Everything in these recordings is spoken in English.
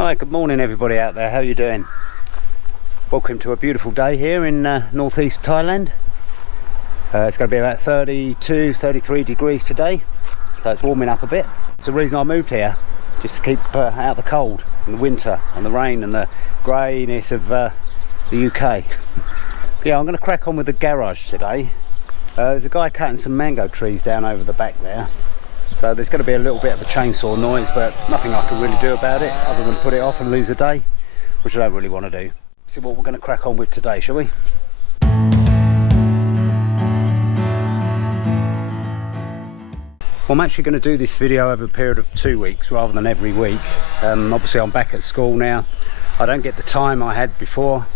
Hi, good morning everybody out there, how are you doing? Welcome to a beautiful day here in northeast Thailand. It's going to be about 32-33 degrees today, so it's warming up a bit. It's the reason I moved here, just to keep out the cold and the winter and the rain and the greyness of the UK. Yeah, I'm going to crack on with the garage today. There's a guy cutting some mango trees down over the back there. So there's going to be a little bit of a chainsaw noise, but nothing I can really do about it other than put it off and lose a day, which I don't really want to do. See what we're going to crack on with today, shall we? Well, I'm actually going to do this video over a period of 2 weeks rather than every week. Obviously I'm back at school now. I don't get the time I had before,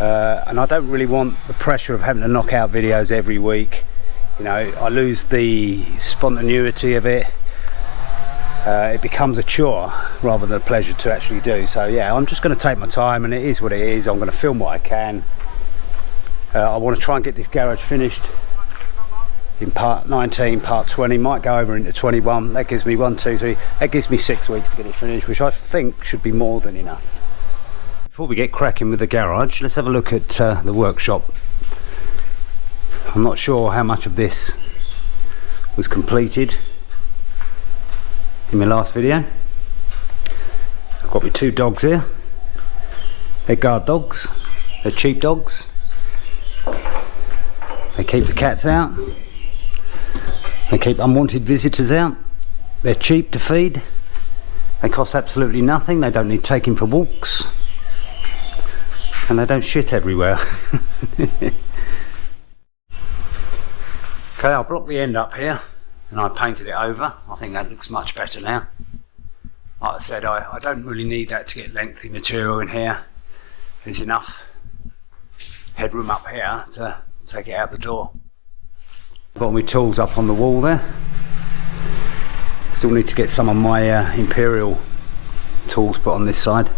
and I don't really want the pressure of having to knock out videos every week. You know, I lose the spontaneity of it. It becomes a chore rather than a pleasure to actually do. So yeah, I'm just going to take my time, and it is what it is. I'm going to film what I can. I want to try and get this garage finished in part 19, part 20, might go over into 21. That gives me 1, 2, 3, that gives me 6 weeks to get it finished, which I think should be more than enough. Before we get cracking with the garage, let's have a look at the workshop. I'm not sure how much of this was completed in my last video. I've got my 2 dogs here. They're guard dogs, they're cheap dogs. They keep the cats out, they keep unwanted visitors out. They're cheap to feed, they cost absolutely nothing, they don't need taking for walks, and they don't shit everywhere. Okay, I'll block the end up here and I painted it over. I think that looks much better now. Like I said, I don't really need that to get lengthy material in here. There's enough headroom up here to take it out the door. Got all my tools up on the wall there. Still need to get some of my Imperial tools put on this side.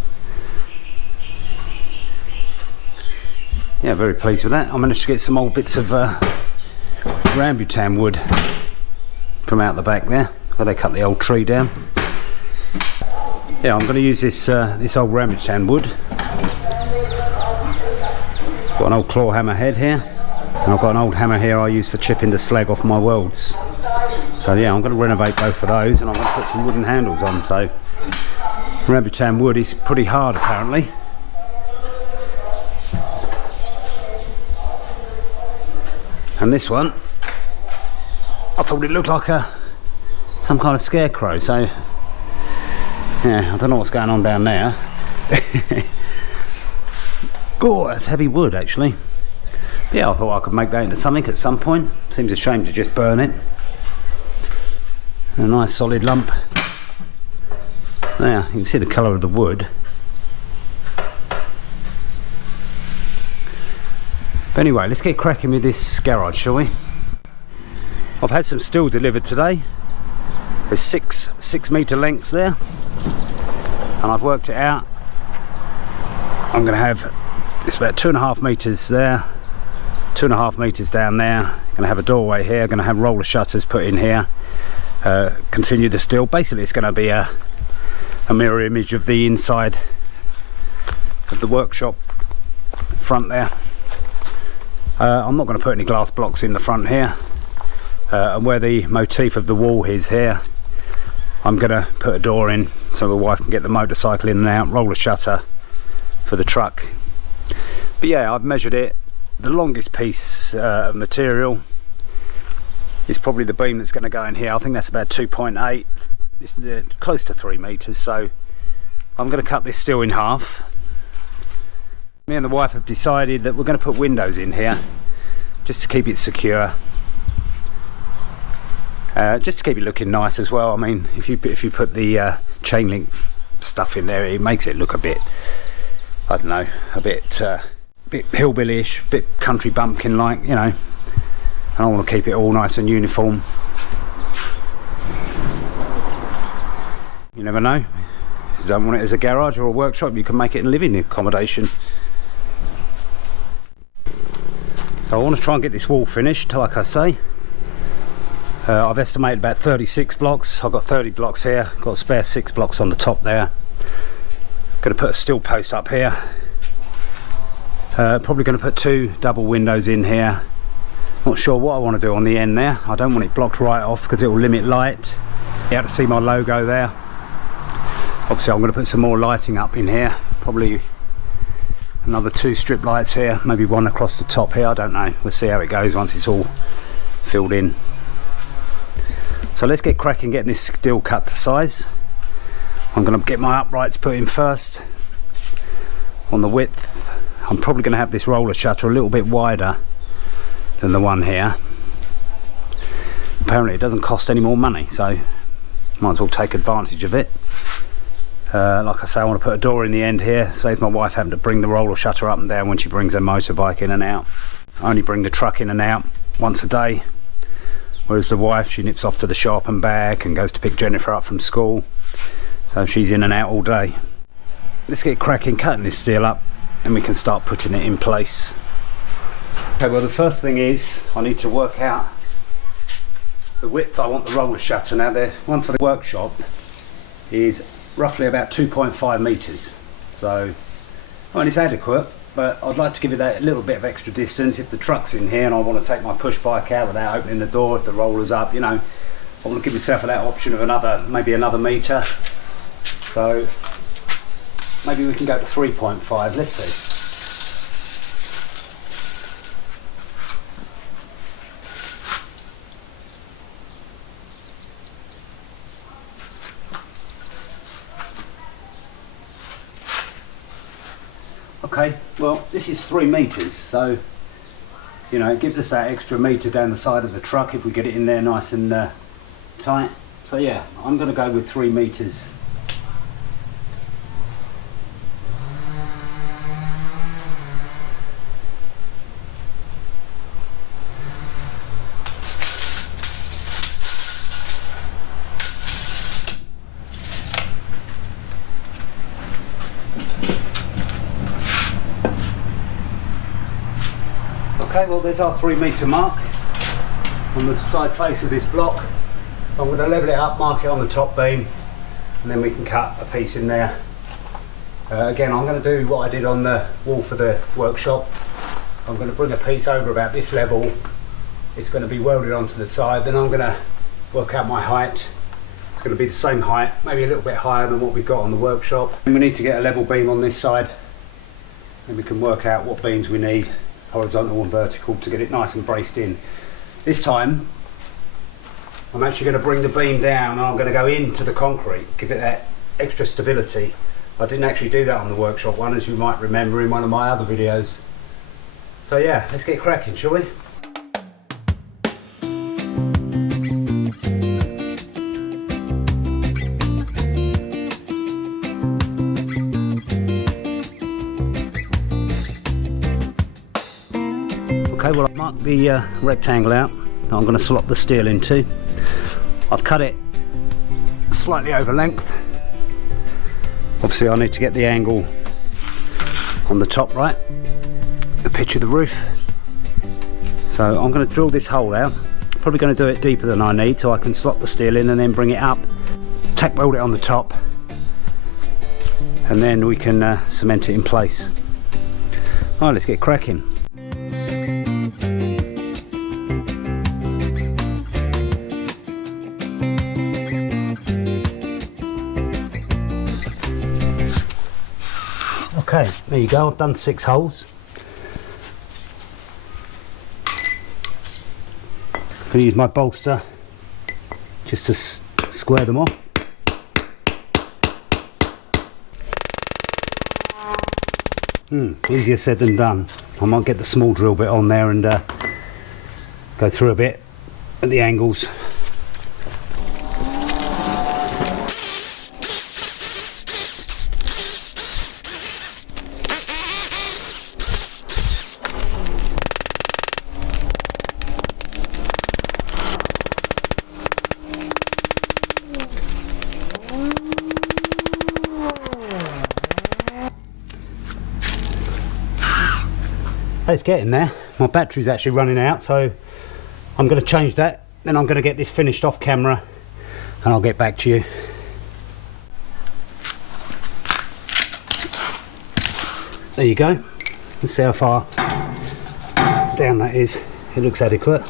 Yeah, very pleased with that. I managed to get some old bits of rambutan wood from out the back there, where they cut the old tree down. Yeah, I'm going to use this this old rambutan wood. Got an old claw hammer head here, and I've got an old hammer here I use for chipping the slag off my welds. So yeah, I'm going to renovate both of those, and I'm going to put some wooden handles on. So rambutan wood is pretty hard apparently. And this one, I thought it looked like some kind of scarecrow, so yeah, I don't know what's going on down there. Oh, that's heavy wood actually. Yeah, I thought I could make that into something at some point. Seems a shame to just burn it. A nice solid lump. There, you can see the colour of the wood. But anyway, let's get cracking with this garage, shall we? I've had some steel delivered today. There's 6 metre lengths there, and I've worked it out. I'm going to have, it's about 2.5 metres there, 2.5 metres down there. Going to have a doorway here, going to have roller shutters put in here. Continue the steel. Basically it's going to be a mirror image of the inside of the workshop front there. I'm not going to put any glass blocks in the front here, and where the motif of the wall is here, I'm going to put a door in so the wife can get the motorcycle in and out, roll a shutter for the truck. But yeah, I've measured it. The longest piece of material is probably the beam that's going to go in here. I think that's about 2.8, it's close to 3 metres, so I'm going to cut this steel in half. Me and the wife have decided that we're going to put windows in here just to keep it secure, just to keep it looking nice as well. I mean, if you put the chain link stuff in there, it makes it look a bit, I don't know, a bit hillbilly-ish, a bit country bumpkin like, you know. And I want to keep it all nice and uniform. You never know, if you don't want it as a garage or a workshop, you can make it a living accommodation. So I want to try and get this wall finished, like I say. I've estimated about 36 blocks. I've got 30 blocks here, got a spare 6 blocks on the top there. Going to put a steel post up here. Probably going to put 2 double windows in here. Not sure what I want to do on the end there. I don't want it blocked right off because it will limit light. You have to see my logo there. Obviously I'm going to put some more lighting up in here. Probably another 2 strip lights here. Maybe 1 across the top here. I don't know. We'll see how it goes once it's all filled in. So let's get cracking getting this steel cut to size. I'm going to get my uprights put in first. On the width, I'm probably going to have this roller shutter a little bit wider than the one here. Apparently it doesn't cost any more money, so might as well take advantage of it. Like I say, I want to put a door in the end here, saves my wife having to bring the roller shutter up and down when she brings her motorbike in and out. I only bring the truck in and out once a day, whereas the wife, she nips off to the shop and back and goes to pick Jennifer up from school. So she's in and out all day. Let's get cracking cutting this steel up and we can start putting it in place. Okay, well the first thing is I need to work out the width I want the roller shutter. Now the one for the workshop is roughly about 2.5 metres. So, well, it's adequate, but I'd like to give it that little bit of extra distance if the truck's in here and I want to take my push bike out without opening the door, if the roller's up, you know. I want to give myself that option of maybe another metre. So maybe we can go to 3.5, let's see. Okay, well this is 3 metres, so you know it gives us that extra metre down the side of the truck if we get it in there nice and tight. So yeah, I'm going to go with 3 metres. Okay, well there's our 3 metre mark on the side face of this block. So I'm going to level it up, mark it on the top beam, and then we can cut a piece in there. Again, I'm going to do what I did on the wall for the workshop. I'm going to bring a piece over about this level. It's going to be welded onto the side. Then I'm going to work out my height. It's going to be the same height, maybe a little bit higher than what we've got on the workshop. And we need to get a level beam on this side. And we can work out what beams we need, horizontal and vertical, to get it nice and braced in. This time I'm actually going to bring the beam down and I'm going to go into the concrete, give it that extra stability. I didn't actually do that on the workshop one, as you might remember in one of my other videos. So yeah, let's get cracking, shall we? Okay, well I've marked the rectangle out that I'm going to slot the steel into. I've cut it slightly over length. Obviously I need to get the angle on the top right, the pitch of the roof. So I'm going to drill this hole out. Probably going to do it deeper than I need so I can slot the steel in and then bring it up, tack weld it on the top, and then we can cement it in place. Alright, let's get cracking. Okay, there you go, I've done 6 holes. I'm going to use my bolster just to square them off. Easier said than done. I might get the small drill bit on there and go through a bit at the angles. It's getting there. My battery's actually running out, so I'm going to change that, then I'm going to get this finished off camera and I'll get back to you. there you go. Let's see how far down that is. It looks adequate.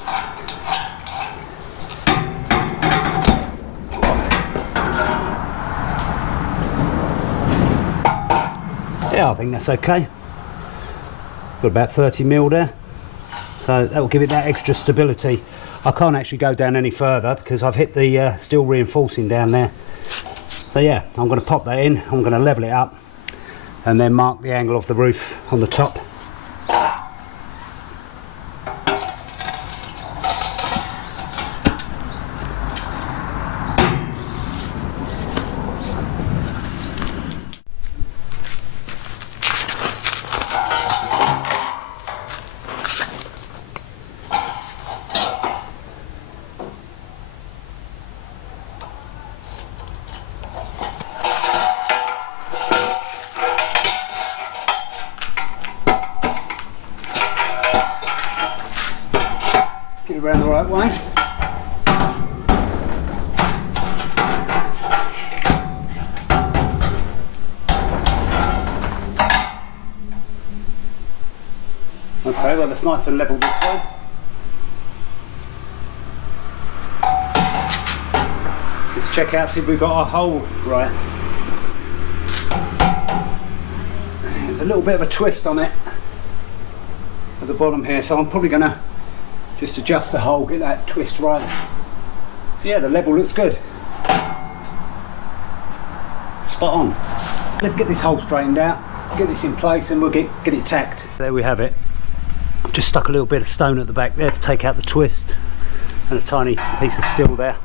Yeah, I think that's okay. Got about 30 mil there, so that will give it that extra stability. I can't actually go down any further because I've hit the steel reinforcing down there. So yeah, I'm going to pop that in, I'm going to level it up and then mark the angle of the roof on the top. Get it around the right way. Okay, well that's nice and level this way. Let's check out, see if we've got our hole right. There's a little bit of a twist on it at the bottom here, so I'm probably going to just adjust the hole, get that twist right. So yeah, the level looks good. Spot on. Let's get this hole straightened out, get this in place and we'll get it tacked. There we have it. I've just stuck a little bit of stone at the back there to take out the twist and a tiny piece of steel there.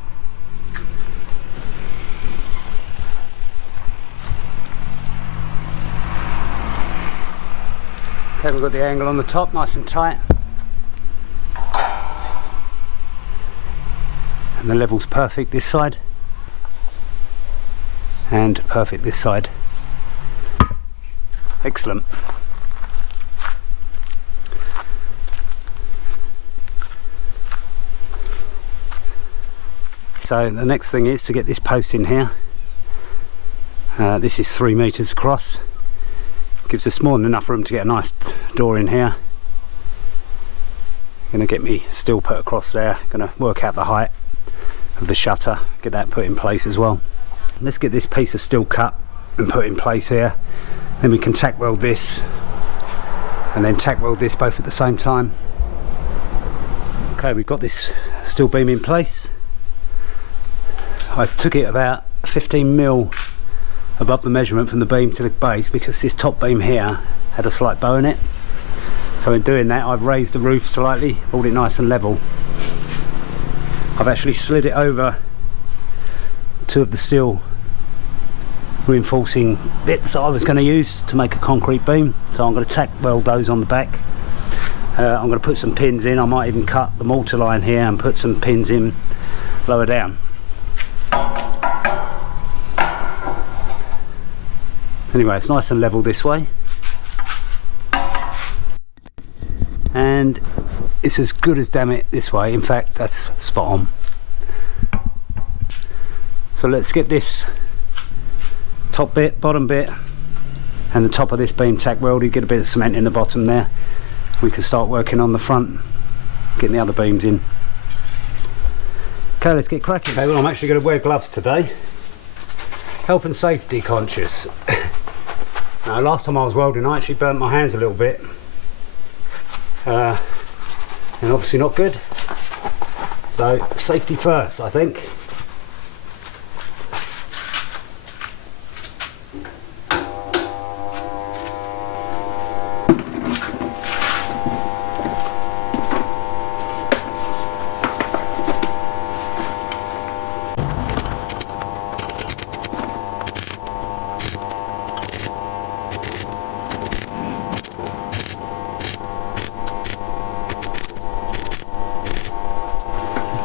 Okay, we've got the angle on the top nice and tight. And the level's perfect this side and perfect this side. Excellent. So the next thing is to get this post in here. This is 3 meters across. Gives us more than enough room to get a nice door in here. Going to get me steel put across there. Going to work out the height of the shutter, get that put in place as well. Let's get this piece of steel cut and put in place here. Then we can tack weld this and then tack weld this both at the same time. Okay, we've got this steel beam in place. I took it about 15 mil above the measurement from the beam to the base because this top beam here had a slight bow in it. So in doing that I've raised the roof slightly, pulled it nice and level. I've actually slid it over 2 of the steel reinforcing bits that I was going to use to make a concrete beam, so I'm going to tack weld those on the back. I'm going to put some pins in. I might even cut the mortar line here and put some pins in lower down. Anyway, it's nice and level this way and it's as good as damn it this way. In fact, that's spot on. So let's get this top bit, bottom bit and the top of this beam tack welded, get a bit of cement in the bottom there. We can start working on the front, getting the other beams in. Okay, let's get cracking. Okay, well I'm actually going to wear gloves today. Health and safety conscious. Now, last time I was welding I actually burnt my hands a little bit. And obviously not good, so safety first I think.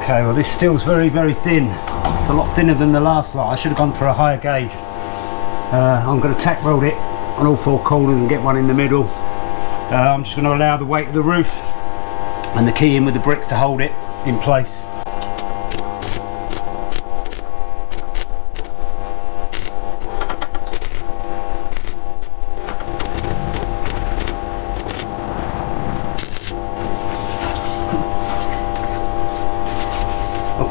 Okay, well this steel's very thin. It's a lot thinner than the last lot. I should have gone for a higher gauge. I'm going to tack weld it on all 4 corners and get one in the middle. I'm just going to allow the weight of the roof and the key in with the bricks to hold it in place.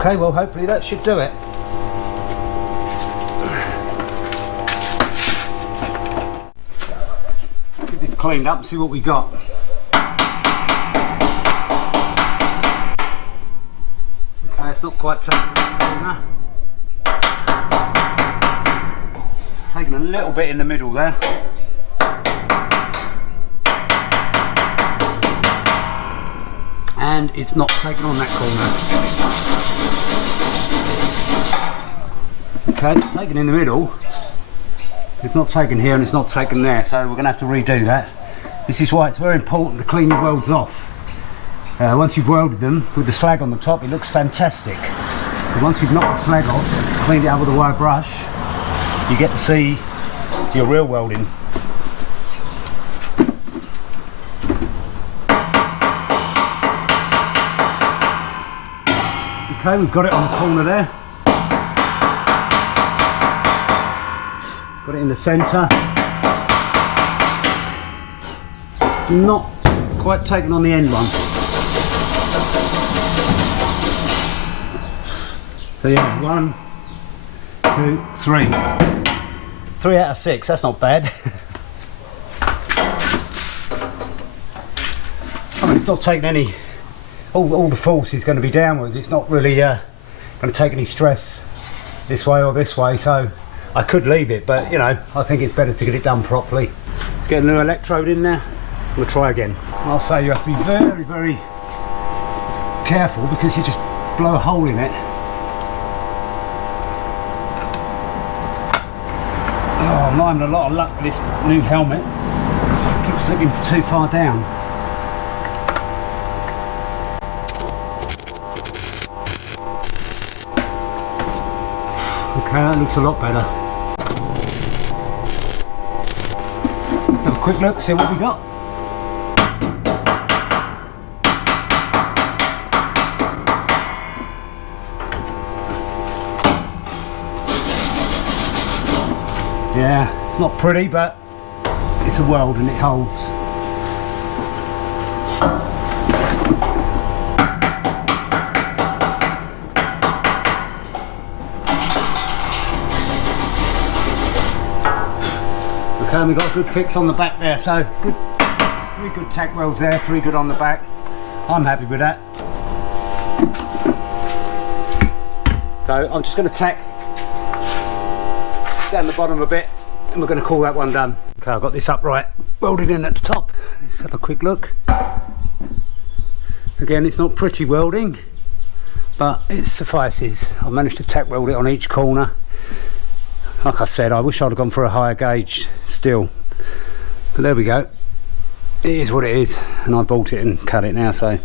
Okay, well hopefully that should do it. Get this cleaned up and see what we got. Okay, it's not quite taken. Taking a little bit in the middle there. And it's not taken on that corner. Okay, it's taken in the middle. It's not taken here and it's not taken there, so we're going to have to redo that. This is why it's very important to clean your welds off. Once you've welded them with the slag on the top, it looks fantastic. But once you've knocked the slag off, cleaned it out with a wire brush, you get to see your real welding. Okay, we've got it on the corner there. Got it in the centre. It's not quite taken on the end one. So yeah, 1, 2, 3. 3 out of 6, that's not bad. I mean, it's not taking any, all the force is going to be downwards. It's not really going to take any stress this way or this way, so I could leave it, but you know, I think it's better to get it done properly. Let's get a new electrode in there. We'll try again. I'll say you have to be very, very careful because you just blow a hole in it. Oh, I'm not having a lot of luck with this new helmet. It keeps slipping too far down. Okay, that looks a lot better. Let's have a quick look, see what we got. Yeah, it's not pretty, but it's a weld and it holds. Okay, and we've got a good fix on the back there, so good, 3 good tack welds there, 3 good on the back. I'm happy with that. So I'm just going to tack down the bottom a bit and we're going to call that one done. Okay, I've got this upright welded in at the top. Let's have a quick look. Again, it's not pretty welding, but it suffices. I managed to tack weld it on each corner. Like I said, I wish I'd have gone for a higher gauge still, but there we go. It is what it is, and I bought it and cut it now, so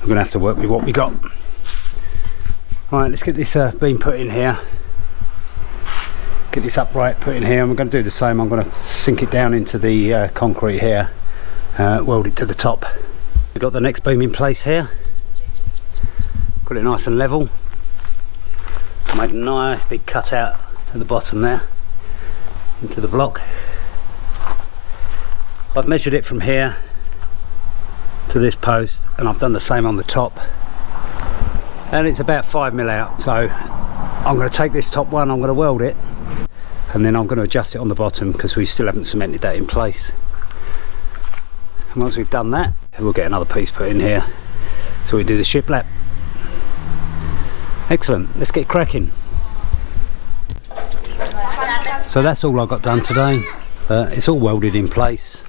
we're going to have to work with what we got. Right, let's get this beam put in here. Get this upright put in here, and we're going to do the same. I'm going to sink it down into the concrete here, weld it to the top. We've got the next beam in place here. Got it nice and level. Made a nice big cutout at the bottom there into the block. I've measured it from here to this post, and I've done the same on the top, and it's about 5mm out. So I'm going to take this top one, I'm going to weld it, and then I'm going to adjust it on the bottom because we still haven't cemented that in place. And once we've done that, we'll get another piece put in here so we do the shiplap. Excellent, let's get cracking. So that's all I got done today. It's all welded in place.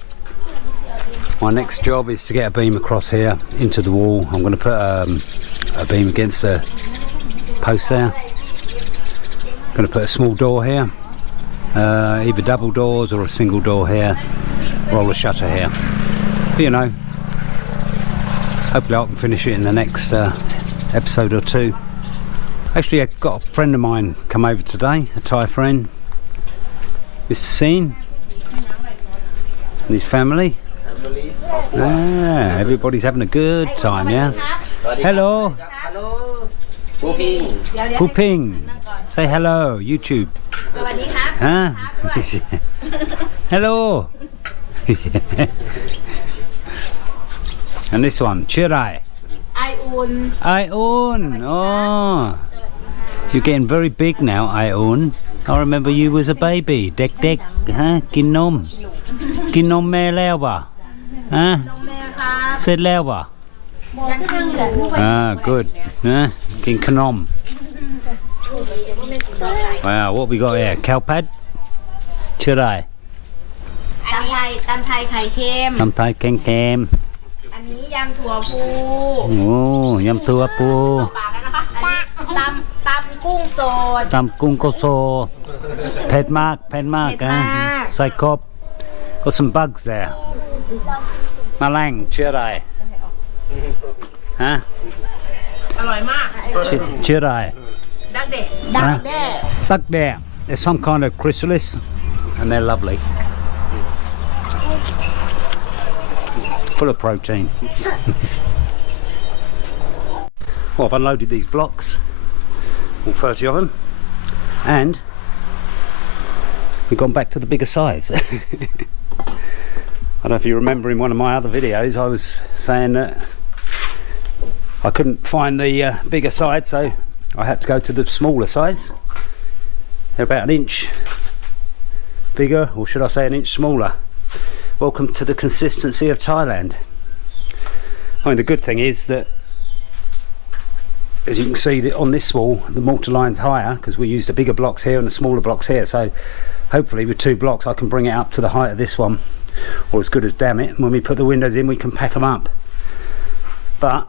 My next job is to get a beam across here into the wall. I'm going to put a beam against the post there. I'm going to put a small door here, either double doors or a single door here, roller shutter here. But you know, hopefully I can finish it in the next episode or two. Actually, I've got a friend of mine come over today, a Thai friend, Mr. Seen, and his family. Ah, everybody's having a good time, yeah? Hello. Hello. Puping. Puping. Say hello, YouTube. Huh? Hello. And this one, Chirai. Ion. Oh, you're getting very big now, Ion. I remember you was a baby. เด็กๆ ฮะ กินนม กินนมแม่แล้วป่ะ ฮะ เสร็จแล้วป่ะ good นะ กินขนม Wow, what we got here? Cow pad? ชื่ออะไร ตำไทยไข่เค็ม ตำไทยแกง อันนี้ยำถั่วพู โอ้ยำตัวปู อันนี้ตำกุ้งสด ตำกุ้งโกโซเผ็ดมากนะใส่กบ got some bugs there แมลงชื่ออะไร ฮะ อร่อยมาก ชื่ออะไร ดักเด็ก Duck there. There's some kind of chrysalis, and they're lovely. Full of protein. Well, I've unloaded these blocks, all 30 of them, and we've gone back to the bigger size. I don't know if you remember in one of my other videos, I was saying that I couldn't find the bigger side, so I had to go to the smaller size. They're about an inch bigger, or should I say an inch smaller. Welcome to the consistency of Thailand. I mean, the good thing is that, as you can see, that on this wall the mortar line's higher because we used the bigger blocks here and the smaller blocks here, so hopefully with 2 blocks I can bring it up to the height of this one, or as good as damn it. When we put the windows in we can pack them up, but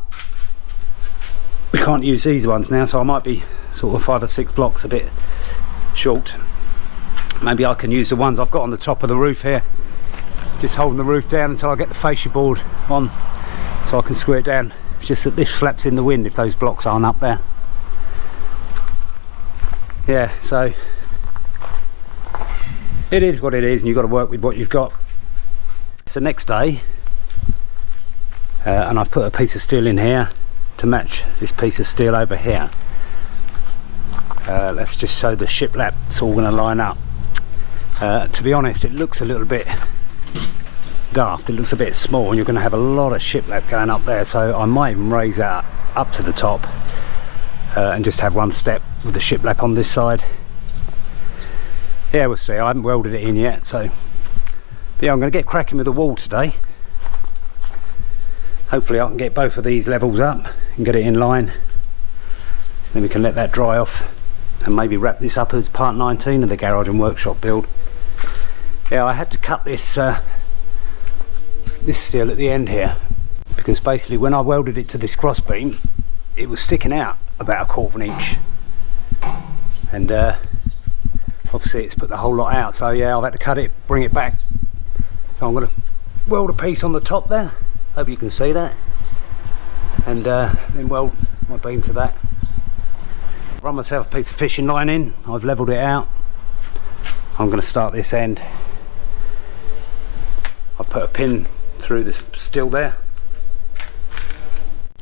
we can't use these ones now, so I might be sort of 5 or 6 blocks a bit short. Maybe I can use the ones I've got on the top of the roof here, just holding the roof down until I get the fascia board on so I can screw it down. It's just that this flaps in the wind if those blocks aren't up there. Yeah, so it is what it is, and you've got to work with what you've got. It's the next day, and I've put a piece of steel in here to match this piece of steel over here. Let's just show the shiplap. It's all going to line up. To be honest, it looks a little bit daft, it looks a bit small, and you're going to have a lot of shiplap going up there, so I might even raise that up to the top and just have one step with the shiplap on this side. Yeah, we'll see. I haven't welded it in yet, so but yeah, I'm going to get cracking with the wall today. Hopefully I can get both of these levels up and get it in line, then we can let that dry off and maybe wrap this up as part 19 of the garage and workshop build. Yeah, I had to cut this this steel at the end here because basically when I welded it to this cross beam it was sticking out about 1/4 inch, and obviously it's put the whole lot out, so yeah, I've had to cut it, bring it back. So I'm going to weld a piece on the top there, hope you can see that, and then weld my beam to that. Run myself a piece of fishing line in, I've levelled it out. I'm going to start this end. I've put a pin through this steel there,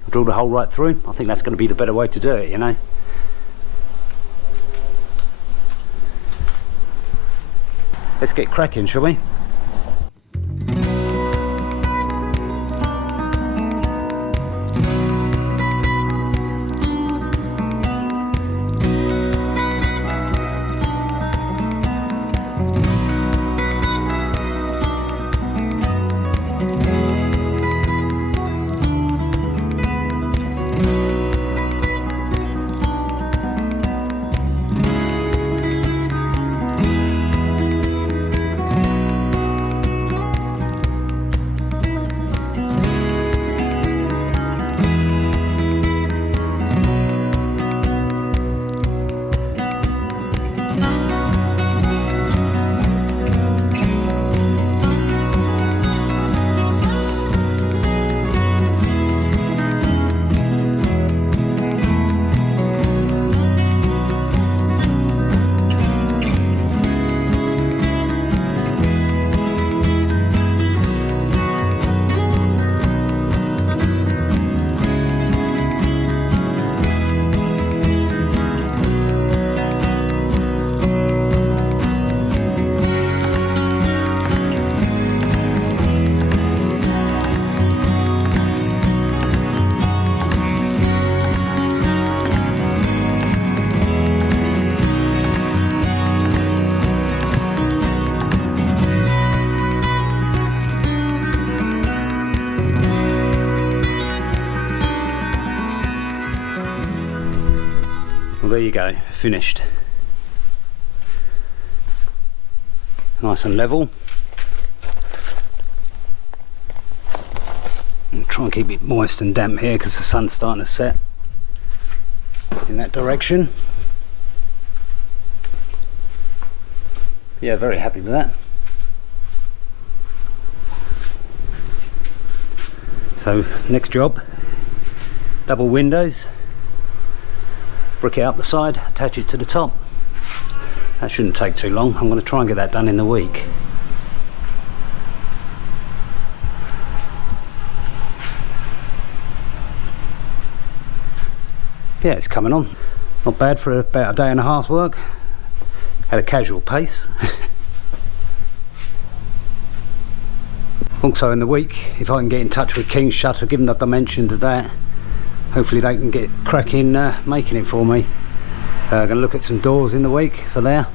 I'll drill the hole right through. I think that's going to be the better way to do it, you know. Let's get cracking, shall we? you go, finished. Nice and level. And try and keep it moist and damp here because the sun's starting to set in that direction. Yeah, very happy with that. So next job, double windows, brick it up the side, attach it to the top. That shouldn't take too long. I'm going to try and get that done in the week. Yeah, it's coming on. Not bad for about a day and a half's work. At a casual pace. Also in the week, if I can get in touch with King's Shutter, give them the dimensions of that, hopefully they can get cracking making it for me. Going to look at some doors in the week for there.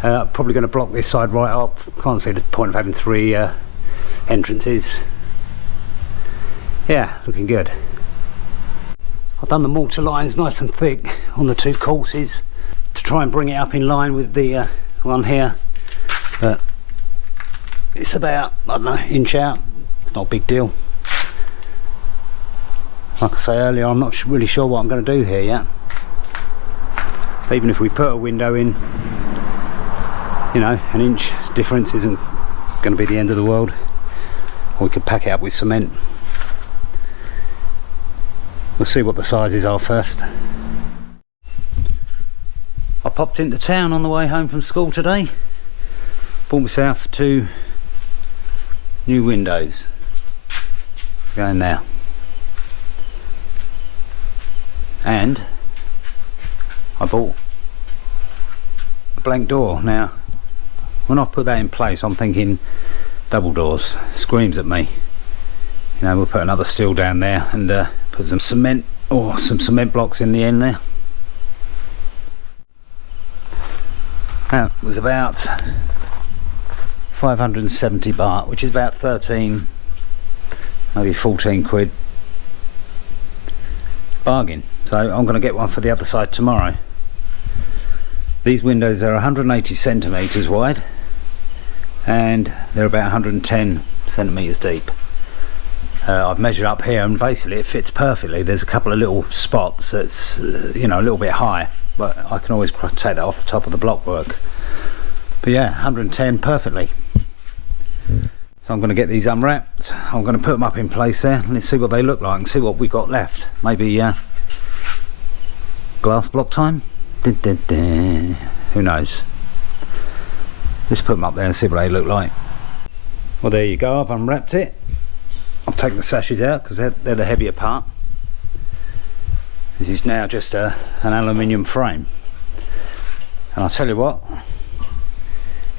Probably going to block this side right up. Can't see the point of having 3 entrances. Yeah, looking good. I've done the mortar lines nice and thick on the 2 courses to try and bring it up in line with the one here. But it's about, I don't know, inch out. It's not a big deal. Like I say earlier, I'm not really sure what I'm going to do here yet. Even if we put a window in, you know, an inch difference isn't going to be the end of the world. Or we could pack it up with cement. We'll see what the sizes are first. I popped into town on the way home from school today. Bought myself 2 new windows. Going there. And I bought a blank door. Now, when I put that in place, I'm thinking double doors. Screams at me. You know, we'll put another steel down there and put some cement or some cement blocks in the end there. That was about 570 baht, which is about 13, maybe 14 quid. Bargain. So I'm going to get one for the other side tomorrow. These windows are 180 centimetres wide and they're about 110 centimetres deep. I've measured up here and basically it fits perfectly. There's a couple of little spots that's you know, a little bit high, but I can always take that off the top of the block work. But yeah, 110 perfectly. So I'm going to get these unwrapped. I'm going to put them up in place there. Let's see what they look like and see what we've got left. Maybe glass block time? Who knows? Let's put them up there and see what they look like. Well, there you go. I've unwrapped it. I'll take the sashes out because they're the heavier part. This is now just an aluminium frame. And I'll tell you what,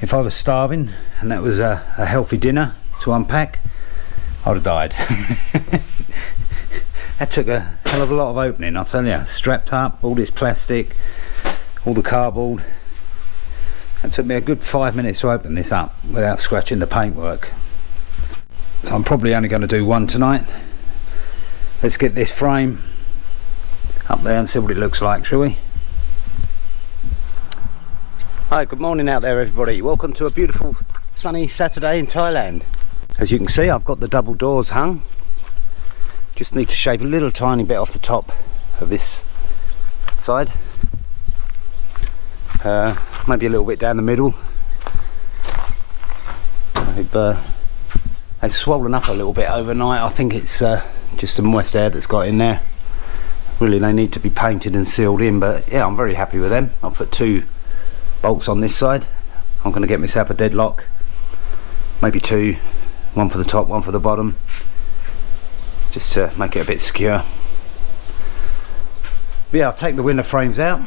if I was starving and that was a healthy dinner to unpack, I'd have died. That took a hell of a lot of opening, I'll tell you. Strapped up, all this plastic, all the cardboard. It took me a good 5 minutes to open this up without scratching the paintwork. So I'm probably only going to do one tonight. Let's get this frame up there and see what it looks like, shall we? Hi, good morning out there everybody. Welcome to a beautiful sunny Saturday in Thailand. As you can see, I've got the double doors hung. Just need to shave a little tiny bit off the top of this side. Maybe a little bit down the middle. They've swollen up a little bit overnight. I think it's just the moist air that's got in there. Really, they need to be painted and sealed in, but yeah, I'm very happy with them. I'll put 2 bolts on this side. I'm going to get myself a deadlock, maybe 2, one for the top, one for the bottom, just to make it a bit secure. But yeah, I've taken the window frames out.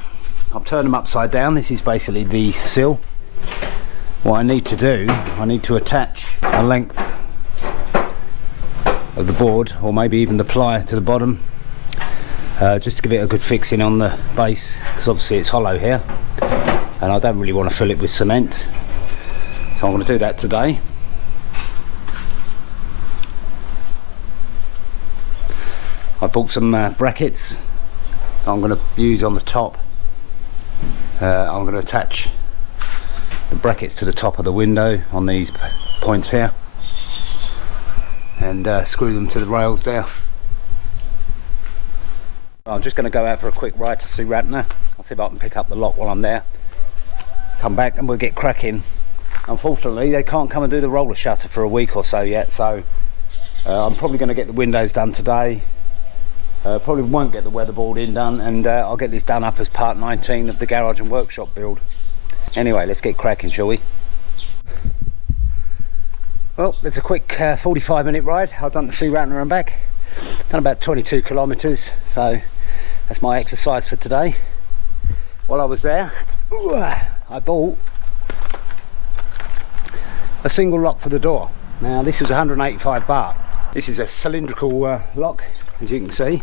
I'll turn them upside down. This is basically the sill. What I need to do, I need to attach a length of the board, or maybe even the ply to the bottom, just to give it a good fixing on the base, because obviously it's hollow here and I don't really want to fill it with cement, so I'm going to do that today. I bought some brackets I'm going to use on the top. I'm going to attach the brackets to the top of the window on these points here and screw them to the rails there. I'm just going to go out for a quick ride to Sue Ratner. I'll see if I can pick up the lock while I'm there. Come back and we'll get cracking. Unfortunately, they can't come and do the roller shutter for a week or so yet, so I'm probably going to get the windows done today. Probably won't get the weatherboarding done, and I'll get this done up as part 19 of the garage and workshop build. Anyway, let's get cracking, shall we? Well, it's a quick 45-minute ride. I've done to Sue Ratner and back. Done about 22 kilometres, so that's my exercise for today. While I was there, I bought a single lock for the door. Now this was 185 baht. This is a cylindrical lock, as you can see.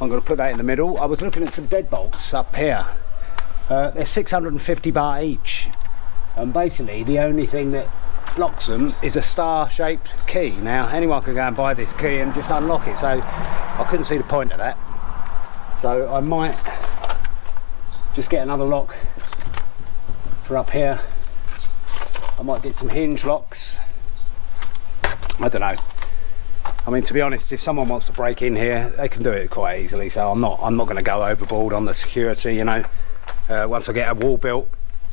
I'm going to put that in the middle. I was looking at some deadbolts up here. They're 650 baht each, and basically the only thing that locks them is a star-shaped key. Now anyone can go and buy this key and just unlock it, so I couldn't see the point of that. So I might just get another lock for up here. I might get some hinge locks. I don't know. I mean, to be honest, if someone wants to break in here, they can do it quite easily. So I'm not going to go overboard on the security. You know, once I get a wall built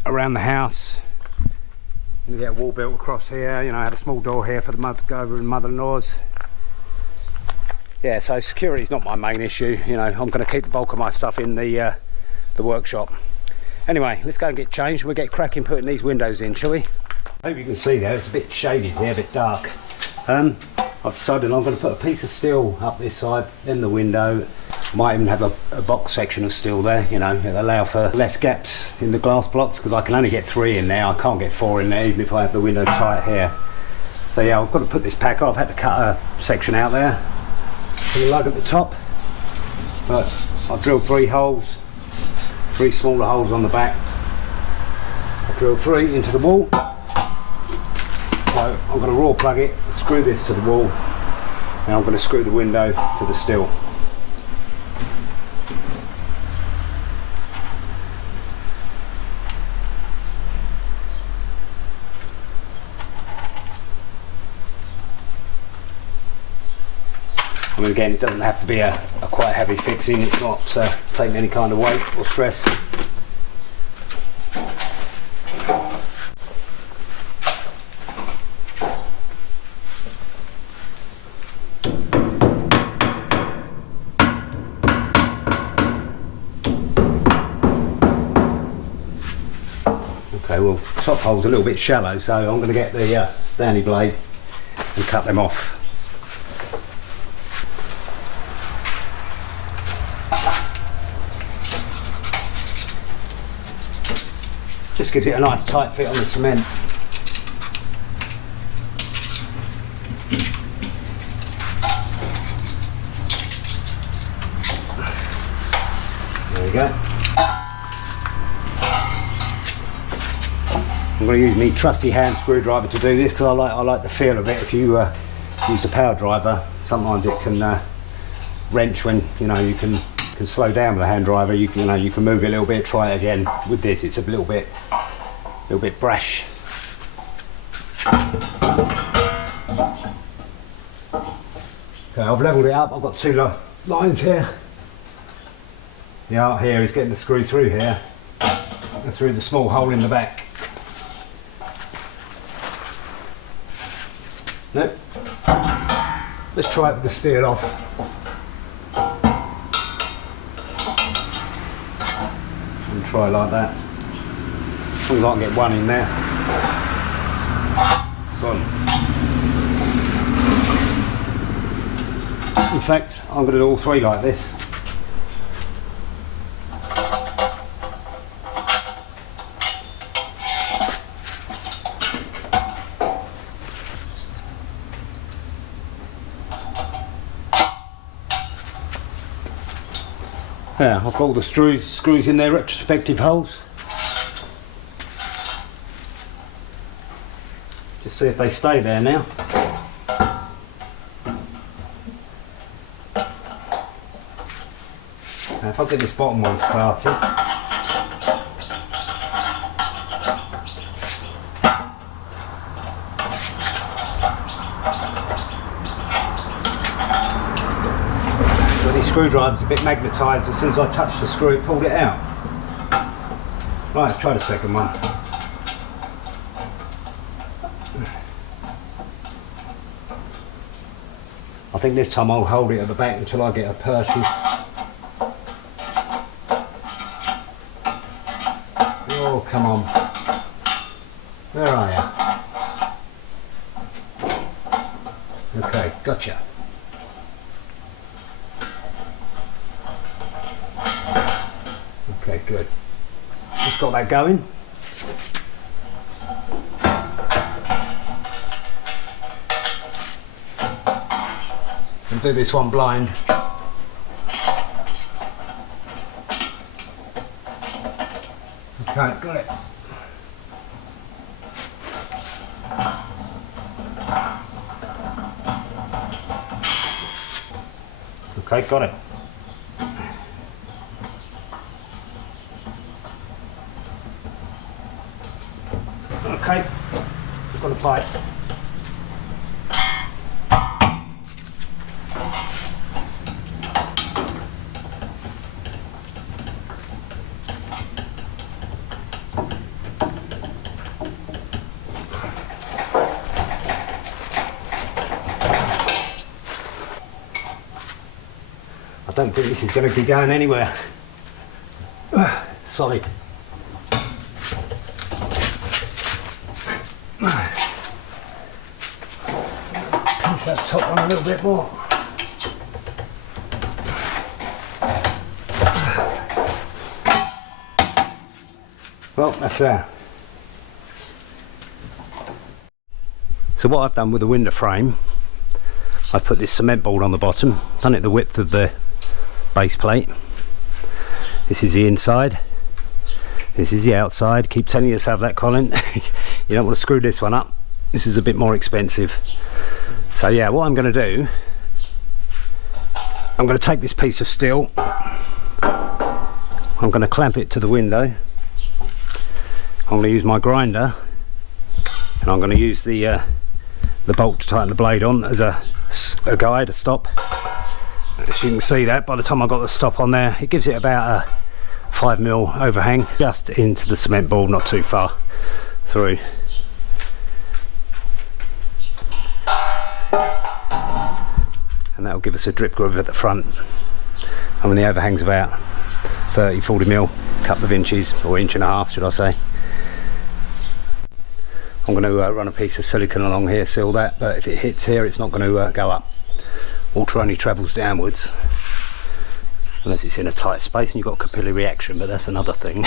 around the house, I'm gonna get a wall built across here. You know, I have a small door here for the mother-in-laws. Yeah, so security is not my main issue. You know, I'm going to keep the bulk of my stuff in the workshop. Anyway, let's go and get changed. We'll get cracking putting these windows in, shall we? I hope you can see there, it's a bit shaded here, a bit dark. I've decided I'm going to put a piece of steel up this side in the window. Might even have a box section of steel there, you know, it'll allow for less gaps in the glass blocks, because I can only get 3 in there. I can't get 4 in there, even if I have the window tight here. So yeah, I've got to put this pack off. I've had to cut a section out there for the lug at the top, but I've drilled 3 holes, 3 smaller holes on the back. I've drilled 3 into the wall. So I'm going to raw plug it, screw this to the wall, and I'm going to screw the window to the steel. I mean, again, it doesn't have to be a quite heavy fixing. It's not taking any kind of weight or stress. Okay, well, top hole's a little bit shallow, so I'm going to get the Stanley blade and cut them off. Just gives it a nice tight fit on the cement. There we go. I'm going to use my trusty hand screwdriver to do this, because I like the feel of it. If you use the power driver, sometimes it can wrench when you can slow down with the hand driver. You can move it a little bit, try it again. With this, it's a little bit brash. Okay, I've levelled it up. I've got 2 lines here. The art here is getting the screw through here and through the small hole in the back. Nope. Let's try it with the steel off. And try like that. As long as I can get 1 in there. Gone. In fact, I'm going to do all 3 like this. Yeah, I've got all the screws in their retrospective holes. Just see if they stay there now. I'll get this bottom one started. Well, this screwdriver's a bit magnetised. As soon as I touched the screw, it pulled it out. Right, let's try the second one. I think this time I'll hold it at the back until I get a purchase. Oh, come on. Where are you? Okay, gotcha. Okay, good. Just got that going. And do this one blind. Okay, got it. Okay, got it. Okay, I've got a pipe. I don't think this is going to be going anywhere. Solid. Push that top one a little bit more. Well, that's there. So what I've done with the window frame, I've put this cement board on the bottom, done it the width of the base plate. This is the inside, this is the outside. Keep telling yourself that, Colin. You don't want to screw this one up. This is a bit more expensive. So yeah, what I'm going to do, I'm going to take this piece of steel, I'm going to clamp it to the window. I'm going to use my grinder, and I'm going to use the bolt to tighten the blade on as a guide, a stop. As you can see, that by the time I got the stop on there, it gives it about a 5mm overhang just into the cement board, not too far through. And that'll give us a drip groove at the front. I mean, the overhang's about 30-40mm, a couple of inches, or inch and a half should I say. I'm going to run a piece of silicone along here, seal that, but if it hits here it's not going to go up. Water only travels downwards unless it's in a tight space and you've got capillary action, but that's another thing.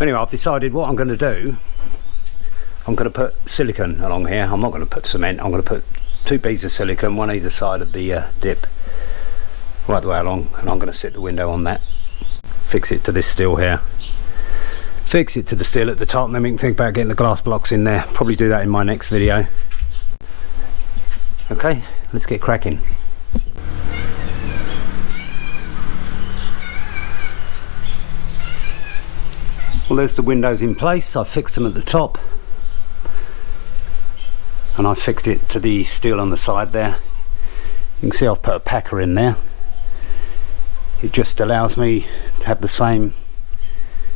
Anyway, I've decided what I'm going to do. I'm going to put silicone along here. I'm not going to put cement. I'm going to put 2 beads of silicone, one either side of the dip, right the way along, and I'm going to sit the window on that, fix it to this steel here, fix it to the steel at the top, and then we can think about getting the glass blocks in there. Probably do that in my next video. Okay, let's get cracking. Well, there's the windows in place. I've fixed them at the top, and I've fixed it to the steel on the side there. You can see I've put a packer in there. It just allows me to have the same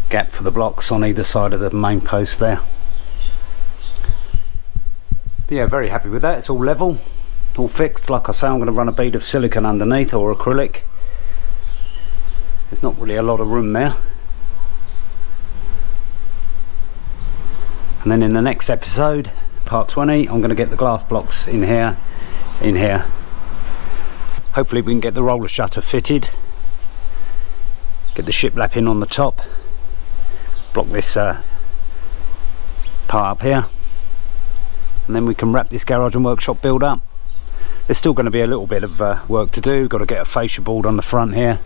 gap for the blocks on either side of the main post there. But yeah, very happy with that. It's all level, all fixed. Like I say, I'm going to run a bead of silicone underneath, or acrylic. There's not really a lot of room there. And then in the next episode, part 20, I'm going to get the glass blocks in here, Hopefully we can get the roller shutter fitted, get the shiplap in on the top, block this part up here, and then we can wrap this garage and workshop build up. There's still going to be a little bit of work to do. Got to get a fascia board on the front here,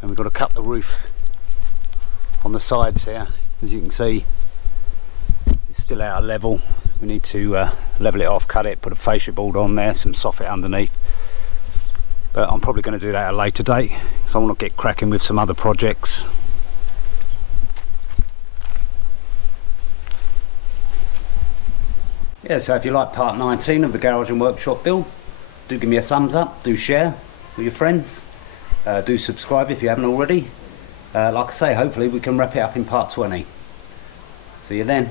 and we've got to cut the roof on the sides here. As you can see, it's still out of level. We need to level it off, cut it, put a fascia board on there, some soffit underneath, but I'm probably going to do that at a later date, so I want to get cracking with some other projects. Yeah, so if you like part 19 of the garage and workshop build, do give me a thumbs up, do share with your friends, do subscribe if you haven't already. Like I say, hopefully we can wrap it up in part 20. See you then.